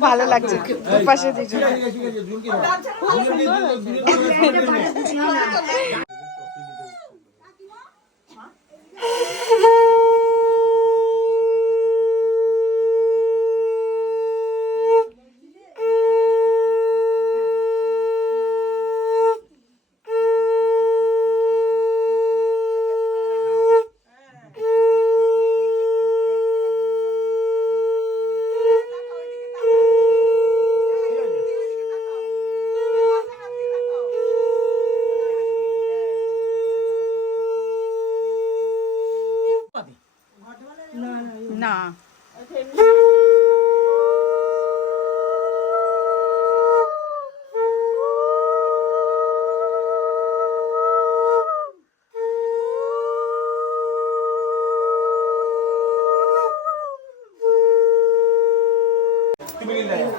ভালো লাগছে পাশে দুজন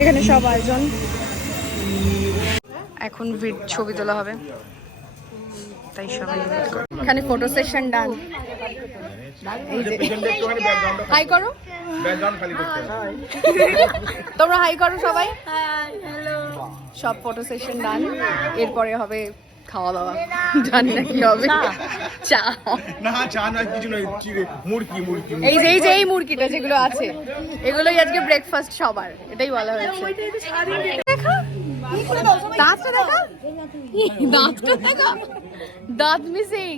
এখানে সব আয়োজন। এখন ভিড ছবি তোলা হবে। তাই সবাই এখানে ফটো সেশন ডান হাই করো। তোমরা হাই করো সবাই। সব ফটো সেশন ডান এরপরে হবে খাওয়া দাওয়া জানি না কি হবে। চা। না চা নয় কিছু নয় এই যে এই যে এই মুরগিটা যেগুলো আছে এগুলোই আজকে ব্রেকফাস্ট সবার। এটাই বলা হয়েছে। দেখা? দাঁতটা দেখা? দাঁতটা দেখা? দাঁত মিসিং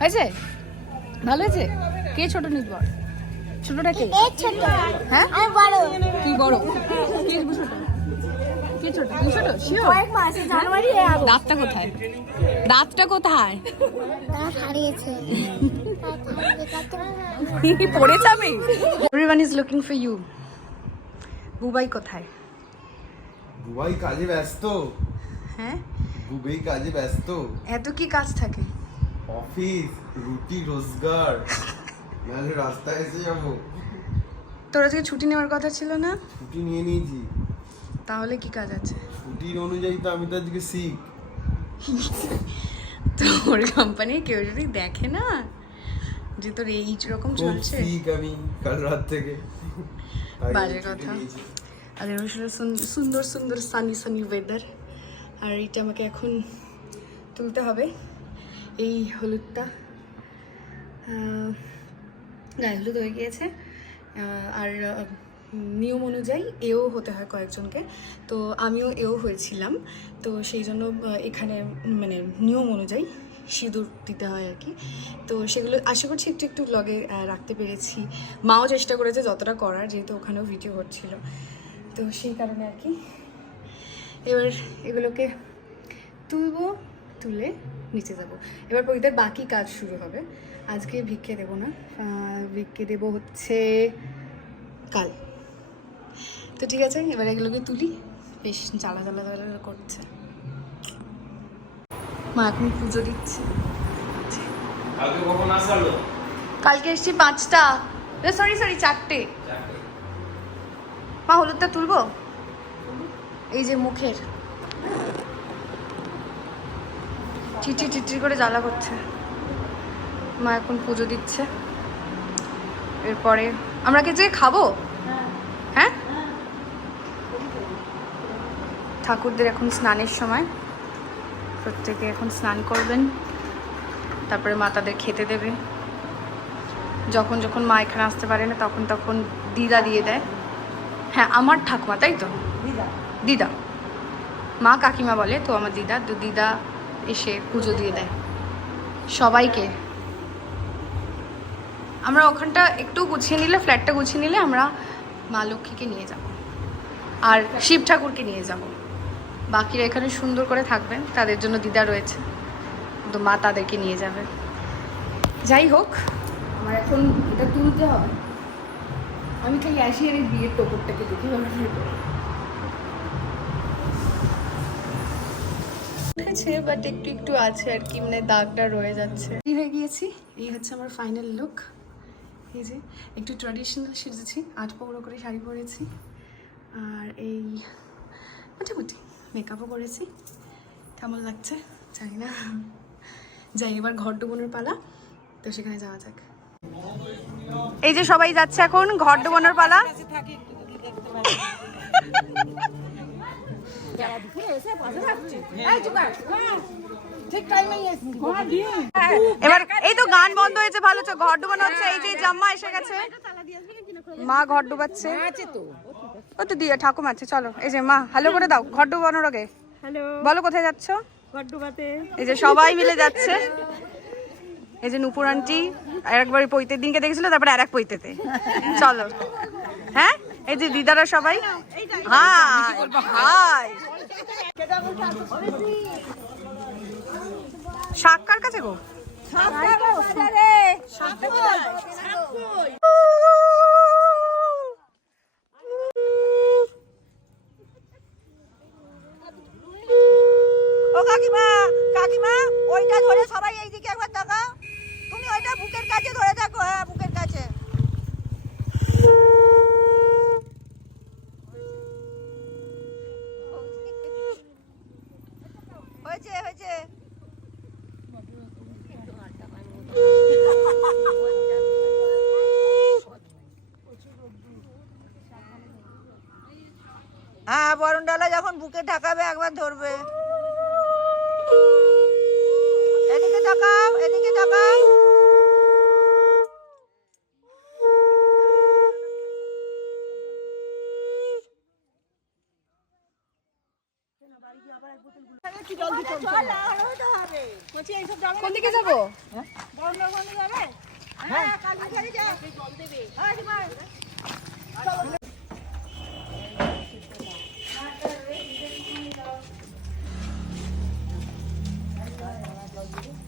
হয়েছে? ভালো হয়েছে? কে ছোট নির্ভর ছোটটা কে? হ্যাঁ? কি বড়? কে ছোট? কে ছোট? তুই ছোট? শিওর? জানুয়ারি দাঁতটা কোথায়? দাঁতটা কোথায়? দাঁত হারিয়েছে। পড়ে যাবে। Everyone is looking for you Bubai কোথায়? বুবাই কাজে ব্যস্ত। হ্যাঁ? বুবাই কাজে ব্যস্ত। এত কি কাজ থাকে? অফিস রুটি রোজগার। নাহলে রাস্তায় এসে যাব। তোর আজকে ছুটি নেওয়ার কথা ছিল না? ছুটি নিয়ে নিয়েছি। তাহলে কি কাজ আছে? ছুটির অনুযায়ী তো আমি তো আজকে শিখ তোর কোম্পানির কেউ যদি দেখে না যে তোর এই রকম চলছে? শিখ আমি কাল রাত থেকে। বাজে কথা। আর সুন্দর সুন্দর সানি সানি ওয়েদার আর এটা আমাকে এখন তুলতে হবে। এই হলুদটা গায়ে হলুদ হয়ে গিয়েছে। আর নিয়ম অনুযায়ী এও হতে হয় কয়েকজনকে। তো আমিও এও হয়েছিলাম। তো সেই জন্য এখানে মানে নিয়ম অনুযায়ী সিঁদুর দিতে হয় আর কি। তো সেগুলো, আশা করছি একটু একটু ব্লগে রাখতে পেরেছি। মাও চেষ্টা করেছে যতটা করার, যেহেতু ওখানেও ভিডিও হচ্ছিল। তো সেই কারণে আর কি। এবার এগুলোকে তুলবো। তুলে নিচে যাব। এবার পরিতার বাকি কাজ শুরু হবে। আজকে ভিক্ষে দেবো না। ভিক্ষে দেবো হচ্ছে কাল। তো ঠিক আছে এবার এগুলোকে তুলি। বেশ জ্বালা জ্বালা জ্বালা করছে। মা এখন পুজো দিচ্ছে। কালকে এসছি পাঁচটা। সরি সরি চারটে। মা হলুদটা তুলবো? এই যে মুখের। চিটি চিটি করে জ্বালা করছে। মা এখন পুজো দিচ্ছে। এরপরে আমরা কে যে খাব? হ্যাঁ? ঠাকুরদের এখন স্নানের সময়। প্রত্যেকে এখন স্নান করবেন। তারপরে মা তাদের খেতে দেবে। যখন যখন মা এখানে আসতে পারে না তখন তখন দিদা দিয়ে দেয়। হ্যাঁ আমার ঠাকুমা তাই তো? দিদা। মা কাকিমা বলে তো আমার দিদা। তো দিদা এসে পুজো দিয়ে দেয়। সবাইকে। আমরা ওখানটা একটু গুছিয়ে নিলে ফ্ল্যাটটা গুছিয়ে নিলে আমরা মা লক্ষ্মীকে নিয়ে যাব। আর শিব ঠাকুরকে নিয়ে যাব। বাকিরা এখানে সুন্দর করে থাকবেন, তাদের জন্য দিদা রয়েছে। তো মা তাদেরকে নিয়ে যাবে। যাই হোক, আমার এখন এটা তুলতে হবে। আমি খালি আসি আর এই বিয়ের টোপরটাকে দেখি উঠেছে বাট একটু একটু আছে আর কি মানে দাগটা রয়ে যাচ্ছে। এই হয়ে গিয়েছি? এই হচ্ছে আমার ফাইনাল লুক এই যে একটু ট্র্যাডিশনাল সেজেছি আট পৌরো করে শাড়ি পরেছি আর এই মোটামুটি মেকআপও করেছি। কেমন লাগছে? জানি না। যাই এবার ঘর ডুবোনোর পালা তো সেখানে যাওয়া যাক। এই যে সবাই যাচ্ছে এখন ঘর ডুবোনোর পালা। এবার এই তো গান বন্ধ হয়েছে ভালো ঘর ডুবানো হচ্ছে এই যে জাম্মা এসে গেছে। মা ঘর ডুবাচ্ছে। ও তো দিয়ে আছে চলো। এই যে মা হ্যালো করে দাও ঘর ডুবানোর আগে। হ্যালো বলো কোথায় যাচ্ছ? এই যে সবাই মিলে যাচ্ছে। এই যে নুপুর আন্টি আর একবার পৈতের দিনকে দেখেছিল তারপরে আর এক পৈতেতে। চলো। হ্যাঁ? এই যে দিদারা সবাই? হাই। হাই কাছে গো? ও কাকিমা কাকিমা, ওইটা ধরে সবাই এইদিকে একবার তাকাও তুমি ওইটা বুকের কাছে ধরে থাকো হ্যাঁ বুকের কাছে হয়েছে হয়েছে হ্যাঁ বরণ ডালা যখন বুকে একবার ধরবে। এদিকে তাকাও এদিকে তাকাও। কোন দিকে যাব? এখানে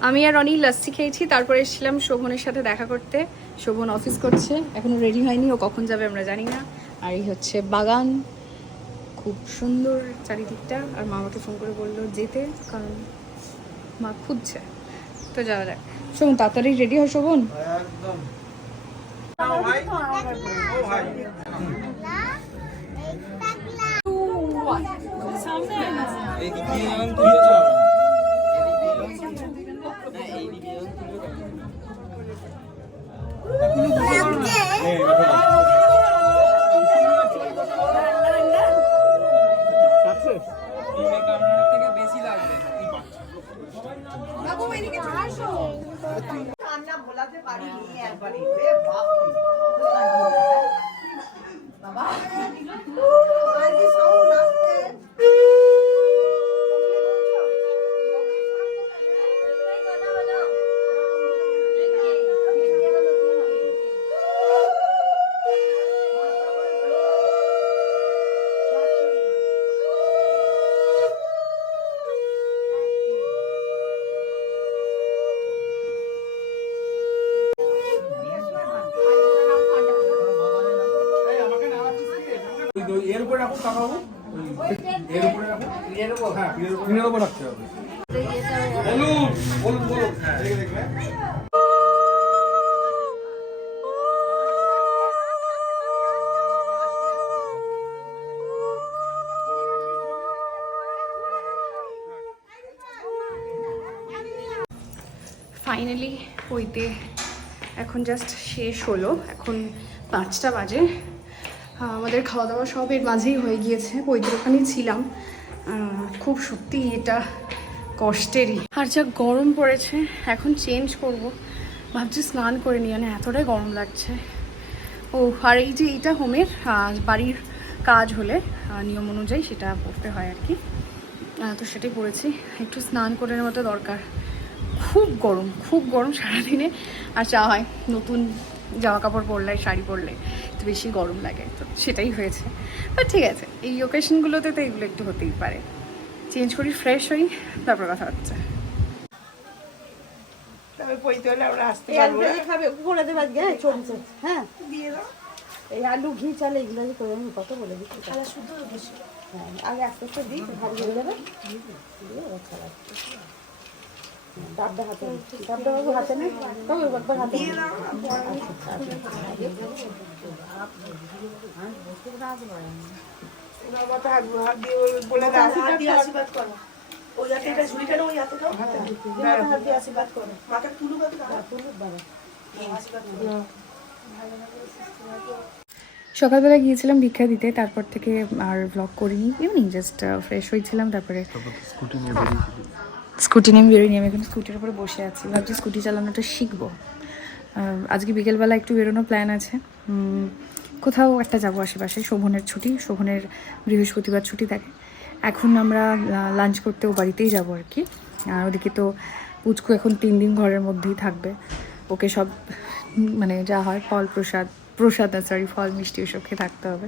আমি আর অনিল লাস্সি খেয়েছি তারপরে এসেছিলাম শোভনের সাথে দেখা করতে। শোভন অফিস করছে এখনও রেডি হয়নি ও কখন যাবে আমরা জানি না। আর এই হচ্ছে বাগান খুব সুন্দর চারিদিকটা। আর মা আমাকে ফোন করে বলল যেতে কারণ মা খুঁজছে। তো যাওয়া যাক। শোভন তাড়াতাড়ি রেডি হয় শোভন। একদম। এর উপরে উপরে উপর। হ্যাঁ এর উপর রাখতে হবে। বলুন বলুন বলুন। হ্যাঁ ফাইনালি হইতে এখন জাস্ট শেষ হলো। এখন পাঁচটা বাজে। আমাদের খাওয়া দাওয়া সব এর মাঝেই হয়ে গিয়েছে ওখানেই ছিলাম। খুব সত্যি এটা কষ্টেরই। আর যা গরম পড়েছে, এখন চেঞ্জ করব। ভাবছি স্নান করে নিয়ে মানে এতটাই গরম লাগছে। ও, আর এই যে এইটা হোমের বাড়ির কাজ হলে নিয়ম অনুযায়ী সেটা পড়তে হয় আর কি। তো সেটাই পড়েছি একটু স্নান করে নেওয়া তো দরকার। খুব গরম খুব গরম সারাদিনে। আর চা হয়, নতুন জামা কাপড় পরলে, শাড়ি পরলে। বেশি গরম লাগে। তো সেটাই হয়েছে। বাট ঠিক আছে এই ওকেশনগুলোতে তো এগুলো একটু হতেই পারে। চেঞ্জ করি ফ্রেশ হই তারপর কথা হচ্ছে। খাবে করে দেবে আজকে হ্যাঁ চলছে হ্যাঁ। দিয়ে দাও। এই আলু ঘি চালে এগুলো যে করে আমি কত বলে দিচ্ছি। তাহলে শুধু হ্যাঁ আগে আস্তে আস্তে দিই ভাত বেড়ে যাবে। দিয়ে ডাবটা হাতে ডাবটা বাবু হাতে নেই তবে একবার হাতে নে। হাত দিয়ে আশীর্বাদ করো তুলুক বাবা সকালবেলা গিয়েছিলাম ভিক্ষা দিতে তারপর থেকে আর ব্লগ করিনি। এমনি জাস্ট ফ্রেশ হয়েছিলাম তারপরে স্কুটি নিয়ে বেরিয়েছিল স্কুটি নিয়ে বেরোয় নিয়ে আমি এখন স্কুটির উপরে বসে আছি। ভাবছি স্কুটি চালানোটা শিখব। আজকে বিকেলবেলা একটু বেরোনো প্ল্যান আছে। কোথাও একটা যাব আশেপাশে, শোভনের ছুটি, শোভনের বৃহস্পতিবার ছুটি থাকে। এখন আমরা লাঞ্চ করতেও বাড়িতেই যাব আর কি। আর ওদিকে তো পুচকু এখন তিন দিন ঘরের মধ্যেই থাকবে। ওকে সব মানে যা হয়, ফল প্রসাদ প্রসাদ না সরি ফল, মিষ্টি ওসব খেয়ে থাকতে হবে।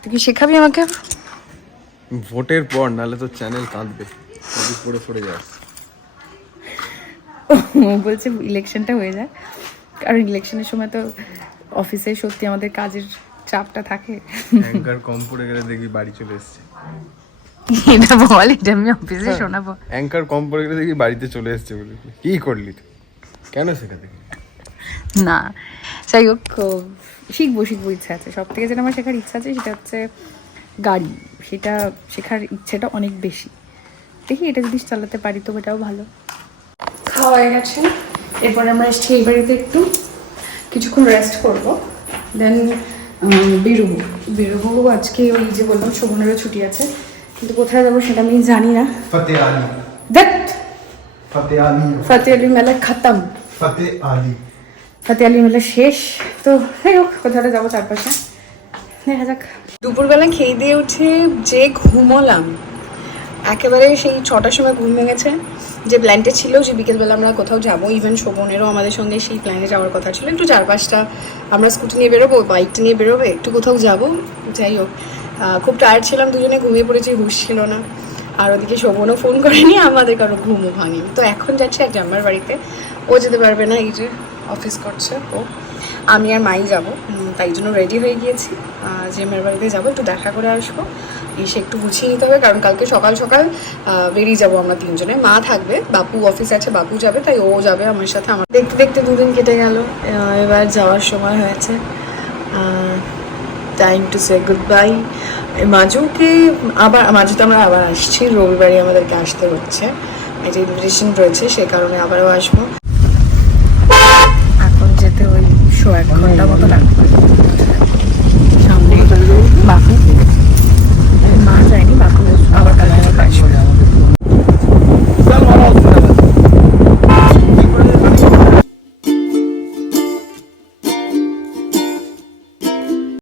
তুই কি শেখাবি আমাকে? ভোটের পর নালে তো চ্যানেল কাঁদবে। পড়ে পড়ে যাস ও বলছে ইলেকশনটা হয়ে যায় কারণ ইলেকশনের সময় তো অফিসে সত্যি আমাদের কাজের চাপটা থাকে। অ্যাঙ্কার কম পড়ে গেলে দেখবি বাড়ি চলে এসছে। এটা বল এটা আমি অফিসে শোনাবো। অ্যাঙ্কার কম পড়ে গেলে দেখবি বাড়িতে চলে এসছে বলে। কি করলি তুই? কেন শেখাতে গেলি? না যাই হোক শিখব শিখব ইচ্ছা আছে। সব থেকে যেটা আমার শেখার ইচ্ছা আছে সেটা হচ্ছে গাড়ি। সেটা শেখার ইচ্ছেটা অনেক বেশি। দেখি এটা যদি চালাতে পারি তো এটাও ভালো। খাওয়া হয়ে গেছে। এরপর আমরা এসছি এই বাড়িতে একটু কিছুক্ষণ রেস্ট করব। দেন বেরোবো। বেরোবো আজকে ওই যে বললাম শোভনেরও ছুটি আছে। কিন্তু কোথায় যাব সেটা আমি জানি না। ফতে আলি। আলি। আলী মেলা খতম। ফতে আলি। ফতে আলী মেলা শেষ। তো যাই হোক কোথাটা যাব চারপাশে দেখা যাক। দুপুরবেলা খেয়ে দিয়ে উঠে যে ঘুমোলাম একেবারে সেই ছটার সময় ঘুম ভেঙেছে। যে প্ল্যানটা ছিল যে বিকেলবেলা আমরা কোথাও যাব ইভেন শোভনেরও আমাদের সঙ্গে সেই প্ল্যানে যাওয়ার কথা ছিল। একটু চার পাঁচটা আমরা স্কুটি নিয়ে বেরোবো বাইকটা নিয়ে বেরোবো, একটু কোথাও যাব, যাই হোক। খুব টায়ার্ড ছিলাম, দুজনে ঘুমিয়ে পড়েছি, হুশ ছিল না। আর ওদিকে শোভনও ফোন করেনি, আমাদের কারও ঘুমও ভাঙেনি। তো এখন যাচ্ছি এক জাম্মার বাড়িতে। ও যেতে পারবে না, এই যে অফিস করছে, ও আমি আর মাই যাব। তাই জন্য রেডি হয়ে গিয়েছি। যে মেয়ের বাড়িতে যাব, একটু দেখা করে আসব। এসে একটু গুছিয়ে নিতে হবে, কারণ কালকে সকাল সকাল বেরিয়ে যাব আমরা তিনজনে। মা থাকবে, বাপু অফিস আছে, বাপু যাবে, তাই ও যাবে আমার সাথে। আমার দেখতে দেখতে দুদিন কেটে গেল। এবার যাওয়ার সময় হয়েছে। Time to say good bye মাজুকে আবার, মাজুতে আমরা আবার আসছি। রবিবারই আমাদেরকে আসতে হচ্ছে। এই যে ইনভিটেশন রয়েছে, সে কারণে আবারও আসব এখন যেতে ওই শো এক ঘণ্টা মতো লাগবে। সামনে বাপু